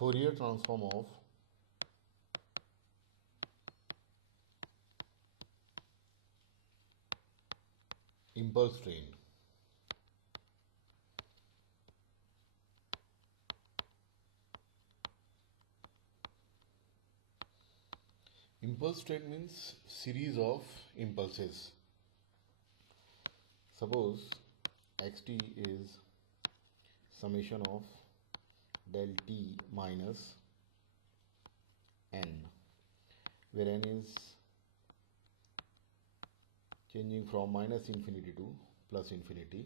Fourier transform of impulse train. Impulse train means series of impulses. Suppose xt is summation of del t minus n, where n is changing from minus infinity to plus infinity.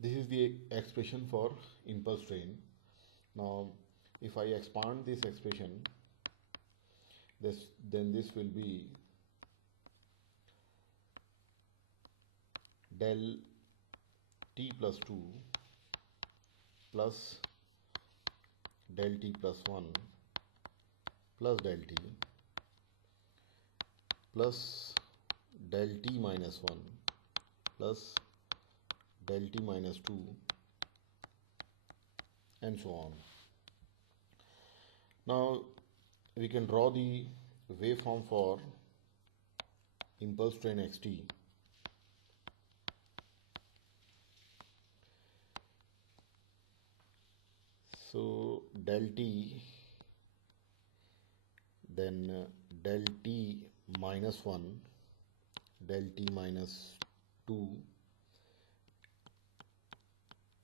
This is the expression for impulse train. Now if I expand this expression, then this will be del t plus 2 plus del t plus 1 plus del t plus del t minus 1 plus del t minus 2 and so on. Now we can draw the waveform for impulse train xt. So del t, then del t minus 1, del t minus 2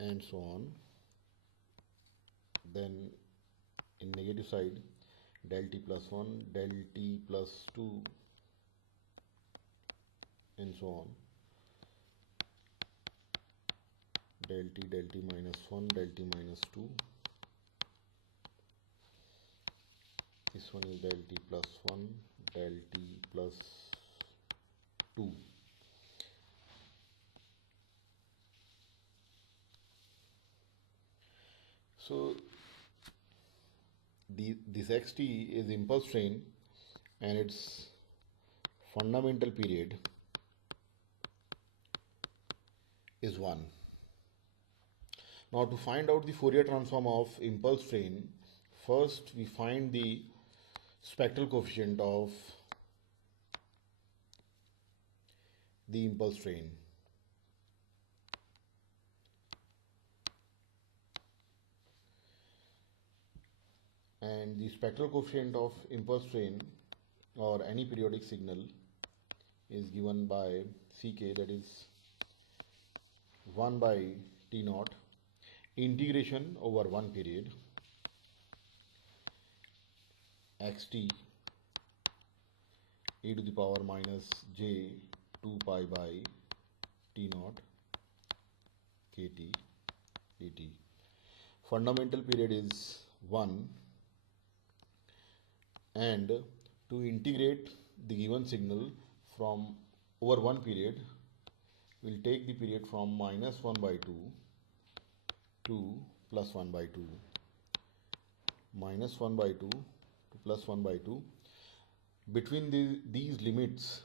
and so on. Then in negative side, del t plus 1, del t plus 2 and so on. Del t minus 1, del t minus 2. This one is del t plus 1, del t plus 2. So this xt is impulse train and its fundamental period is 1. Now to find out the Fourier transform of impulse train, first we find the spectral coefficient of the impulse train. And the spectral coefficient of impulse train or any periodic signal is given by Ck, that is 1 by T naught integration over one period xt e to the power minus j 2 pi by T naught kt dt. Fundamental period is 1, and to integrate the given signal from over one period, we'll take the period from minus 1 by 2 to plus 1 by 2, minus 1 by 2 to plus 1 by 2. Between these limits,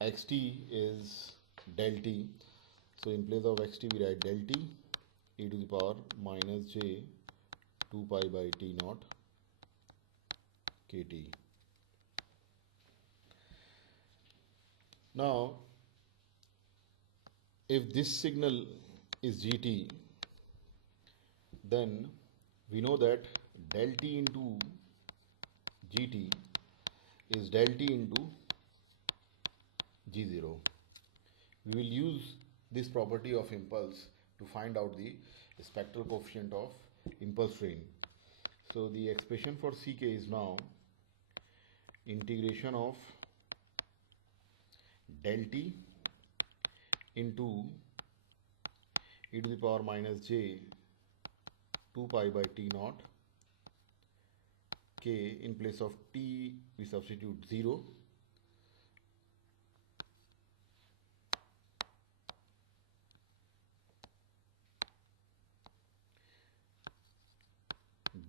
xt is del t, so in place of xt we write del t e to the power minus j 2 pi by T naught kt. Now if this signal is gt, then we know that del t into gt is del t into g0. We will use this property of impulse to find out the spectral coefficient of impulse train. So the expression for Ck is now integration of del t into e to the power minus j 2 pi by T naught k. In place of t we substitute 0,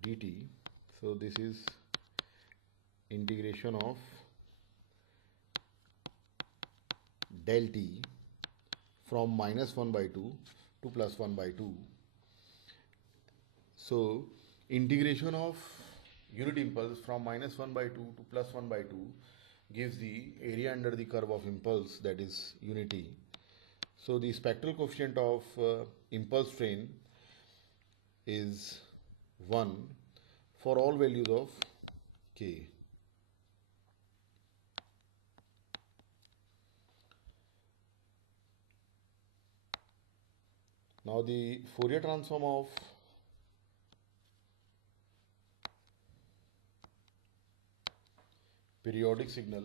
dt. So this is integration of del t from minus 1 by 2 to plus 1 by 2 So integration of unit impulse from -1 by 2 to +1 by 2 gives the area under the curve of impulse, that is unity. So the spectral coefficient of impulse train is 1 for all values of k. Now the Fourier transform of periodic signal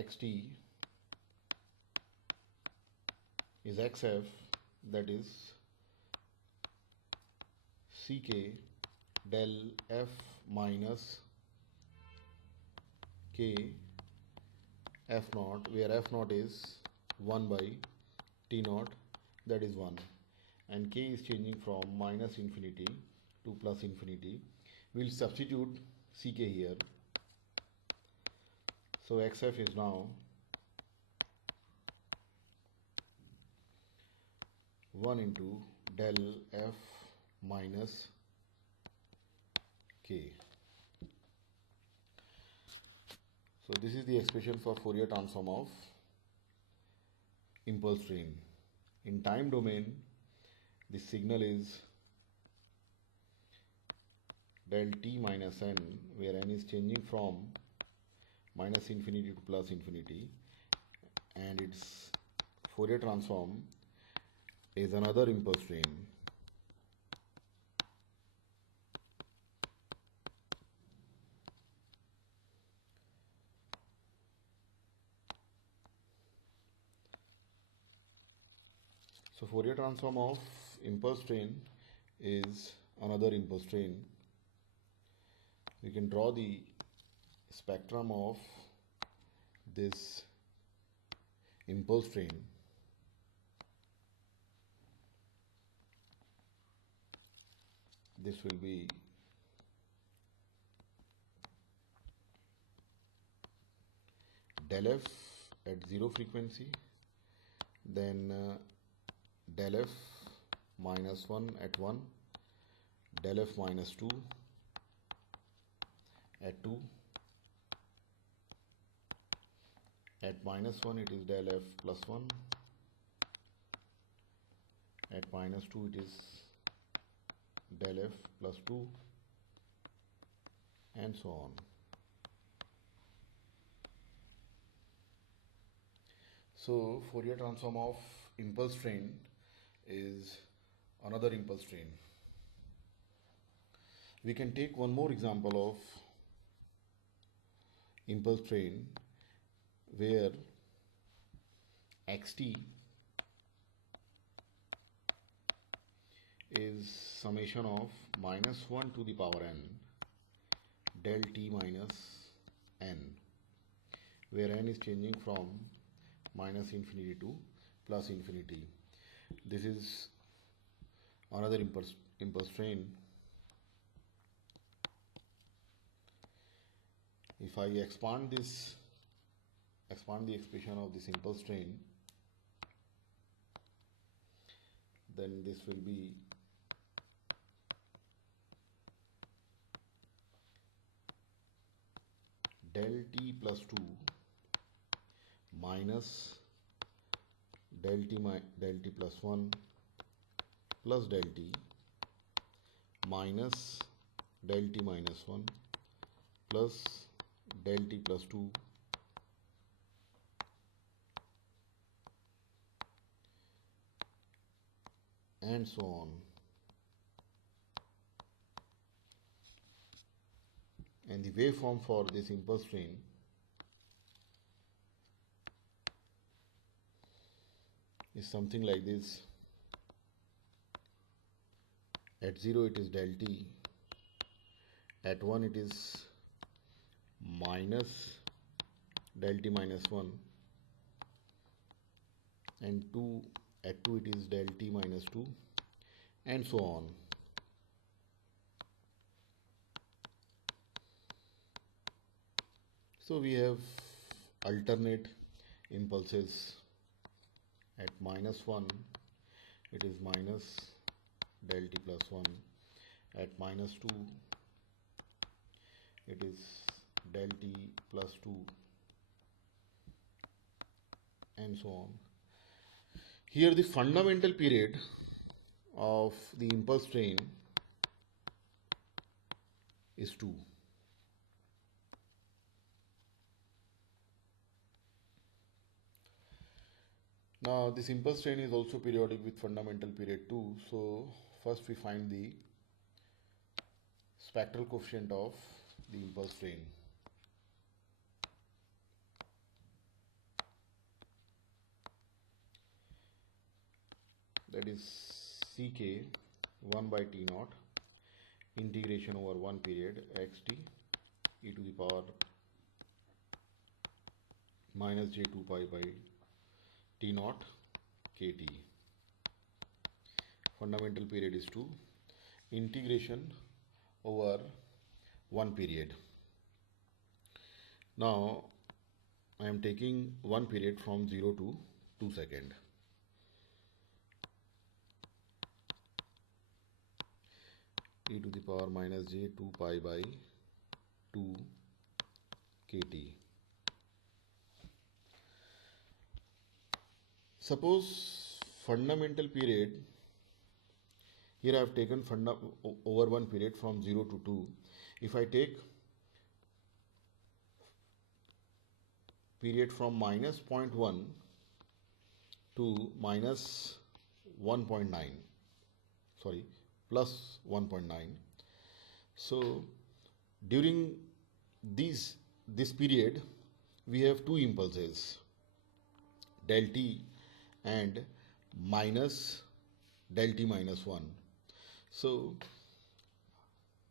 xt is xf, that is ck del f minus k f naught, where f naught is 1 by t naught, that is 1, and k is changing from minus infinity to plus infinity. We'll substitute ck here. So xf is now 1 into del f minus k. So this is the expression for Fourier transform of impulse train. In time domain, the signal is del t minus n, where n is changing from minus infinity to plus infinity, and its Fourier transform is another impulse train. So Fourier transform of impulse train is another impulse train. We can draw the spectrum of this impulse train. This will be del f at 0 frequency, then del f minus 1 at 1, del f minus 2 at 2, at minus 1 it is del f plus 1, at minus 2 it is del f plus 2, and so on. So Fourier transform of impulse train is another impulse train. We can take one more example of impulse train where xt is summation of minus 1 to the power n del t minus n, where n is changing from minus infinity to plus infinity. This is another impulse train. If I expand the expression of this impulse train, then this will be del t plus 2 minus del t plus 1 plus del t minus del t minus 1 plus del t plus 2 and so on. And the waveform for this impulse train is something like this. At 0 it is del t, at 1 it is minus del t minus 1, and at 2 it is del t minus 2, and so on. So we have alternate impulses. At minus 1 it is minus del t plus 1. At minus 2 it is del t plus 2, and so on. Here the fundamental period of the impulse train is 2. Now this impulse train is also periodic with fundamental period 2. So first we find the spectral coefficient of the impulse train. That is Ck 1 by T naught integration over one period xt e to the power minus j2 pi by T naught kt. Fundamental period is 2. Integration over one period. Now I am taking one period from 0 to 2 seconds. E to the power minus j2 pi by 2 kt. Suppose fundamental period, here I have taken over one period from 0 to 2. If I take period from minus 0.1 to minus 1.9, sorry, plus 1.9. So during this period we have two impulses, del t and minus del t minus 1. So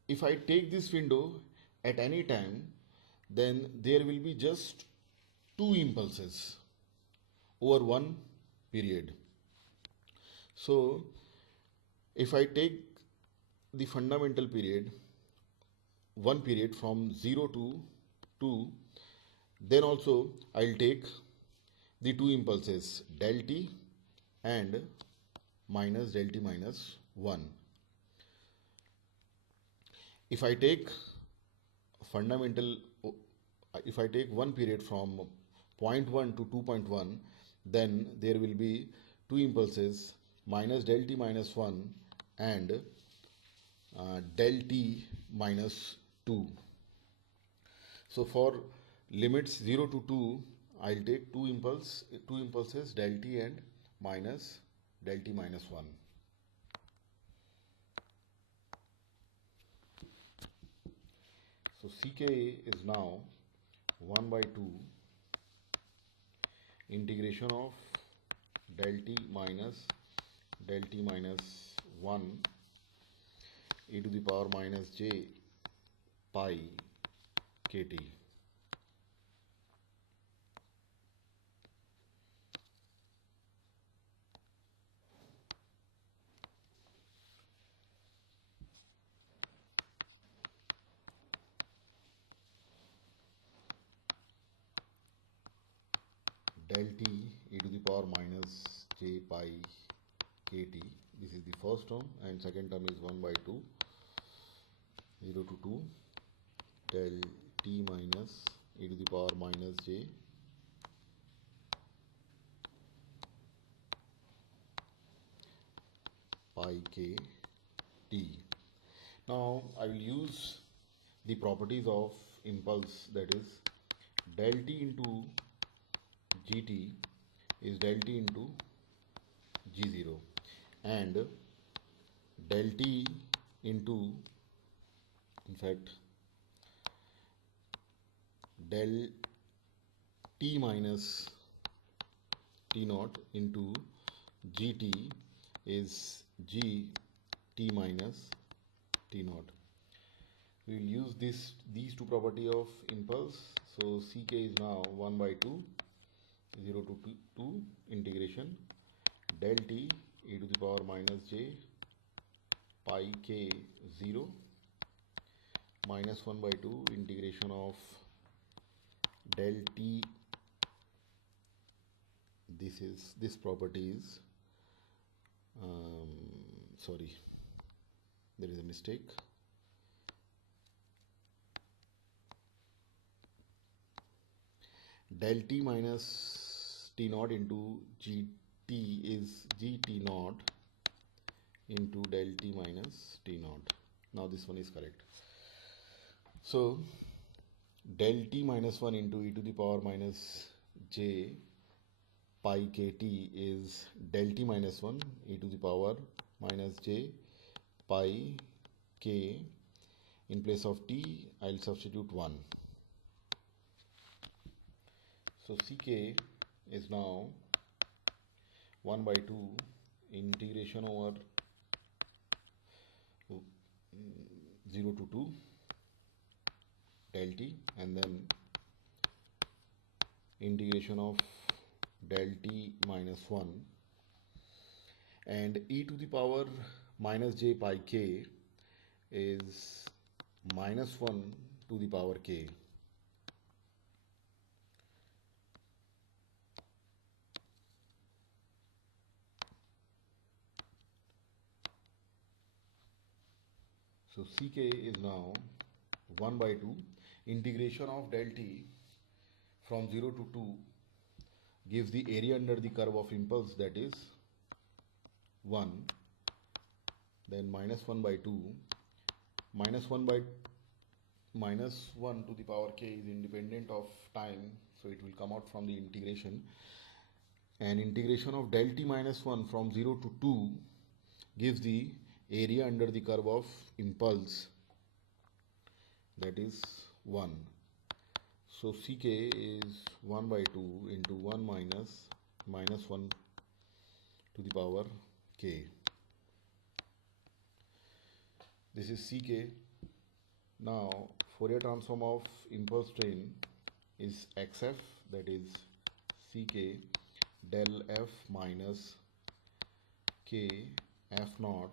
if I take this window at any time, then there will be just two impulses over one period. So if I take the fundamental period, one period from 0 to 2, then also I'll take the two impulses del t and minus del t minus 1. If I take one period from 0.1 to 2.1, then there will be two impulses minus del t minus 1 and del t minus 2. So for limits 0 to 2, I'll take two impulses del t and minus del t minus 1. So Ck is now 1 by 2 integration of del t minus 1 e to the power minus j pi kt. Del t e to the power minus j pi kt. This is the first term, and second term is 1 by 2, 0 to 2, del t minus e to the power minus j pi k t. Now I will use the properties of impulse, that is del t into gt is del t into g0, and del t into, in fact, del t minus t naught into gt is g t minus t naught. We will use these two property of impulse. So Ck is now 1 by 2, 0 to 2 integration del t e to the power minus j pi k 0 minus 1 by 2 integration of del t, this property is there is a mistake. Del t minus t naught into gt is gt naught into del t minus t naught. Now this one is correct. So del t minus 1 into e to the power minus j pi kt is del t minus 1 e to the power minus j pi k. In place of t I'll substitute 1. So Ck is now 1 by 2 integration over 0 to 2 del t, and then integration of del t minus 1, and e to the power minus j pi k is minus 1 to the power k. So Ck is now 1 by 2 integration of del t from 0 to 2 gives the area under the curve of impulse, that is 1, then minus 1 by 2, minus 1 by minus 1 to the power k is independent of time, so it will come out from the integration, and integration of del t minus 1 from 0 to 2 gives the area under the curve of impulse, that is 1. So Ck is 1 by 2 into 1 minus minus 1 to the power k. This is Ck. Now Fourier transform of impulse train is xf, that is Ck del f minus k f naught,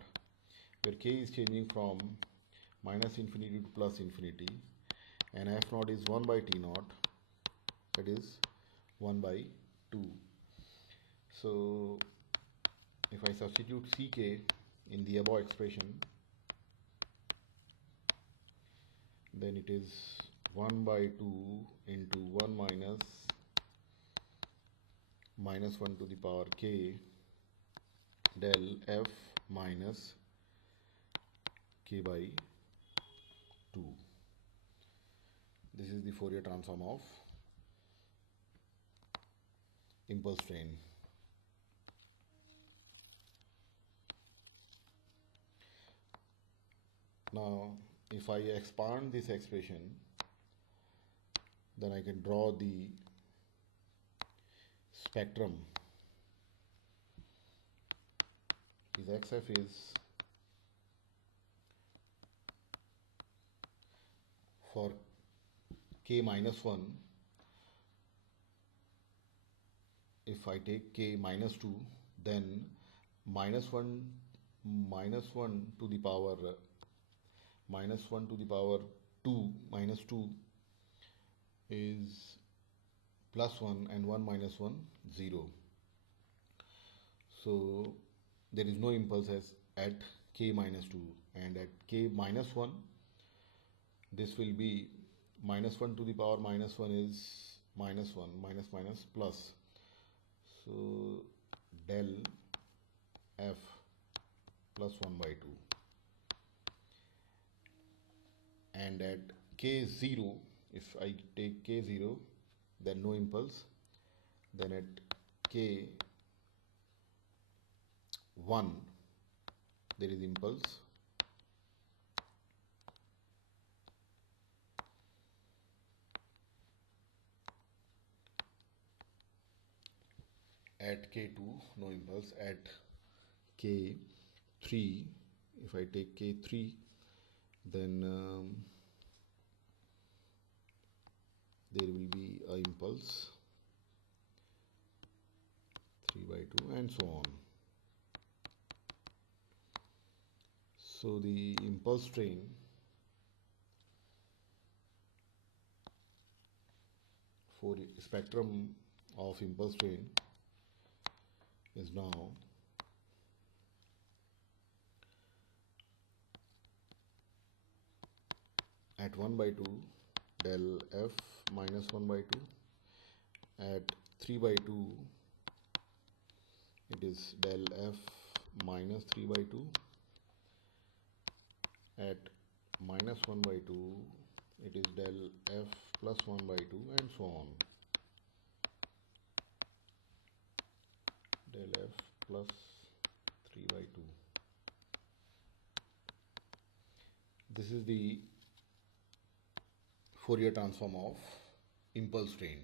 where k is changing from minus infinity to plus infinity, and f naught is 1 by t naught, that is 1 by 2. So if I substitute Ck in the above expression, then it is 1 by 2 into 1 minus minus 1 to the power k del f minus k by 2. This is the Fourier transform of impulse train. Now if I expand this expression, then I can draw the spectrum. This xf is for k minus 1. If I take k minus 2, then minus 1 to the power minus 1 to the power 2 minus 2 is plus 1, and 1 minus 1 0. So there is no impulse as at k minus 2, and at k minus 1 this will be minus 1 to the power minus 1 is minus 1, minus minus plus. So del f plus 1 by 2, and at k 0, if I take k 0, then no impulse, then at k 1 there is impulse, at k2 no impulse, at k3, if I take k3, then there will be a impulse 3 by 2 and so on. So the impulse train for spectrum of impulse train is now at 1 by 2 del f minus 1 by 2, at 3 by 2 it is del f minus 3 by 2, at minus 1 by 2 it is del f plus 1 by 2, and so on. Del f plus 3 by 2. This is the Fourier transform of impulse train.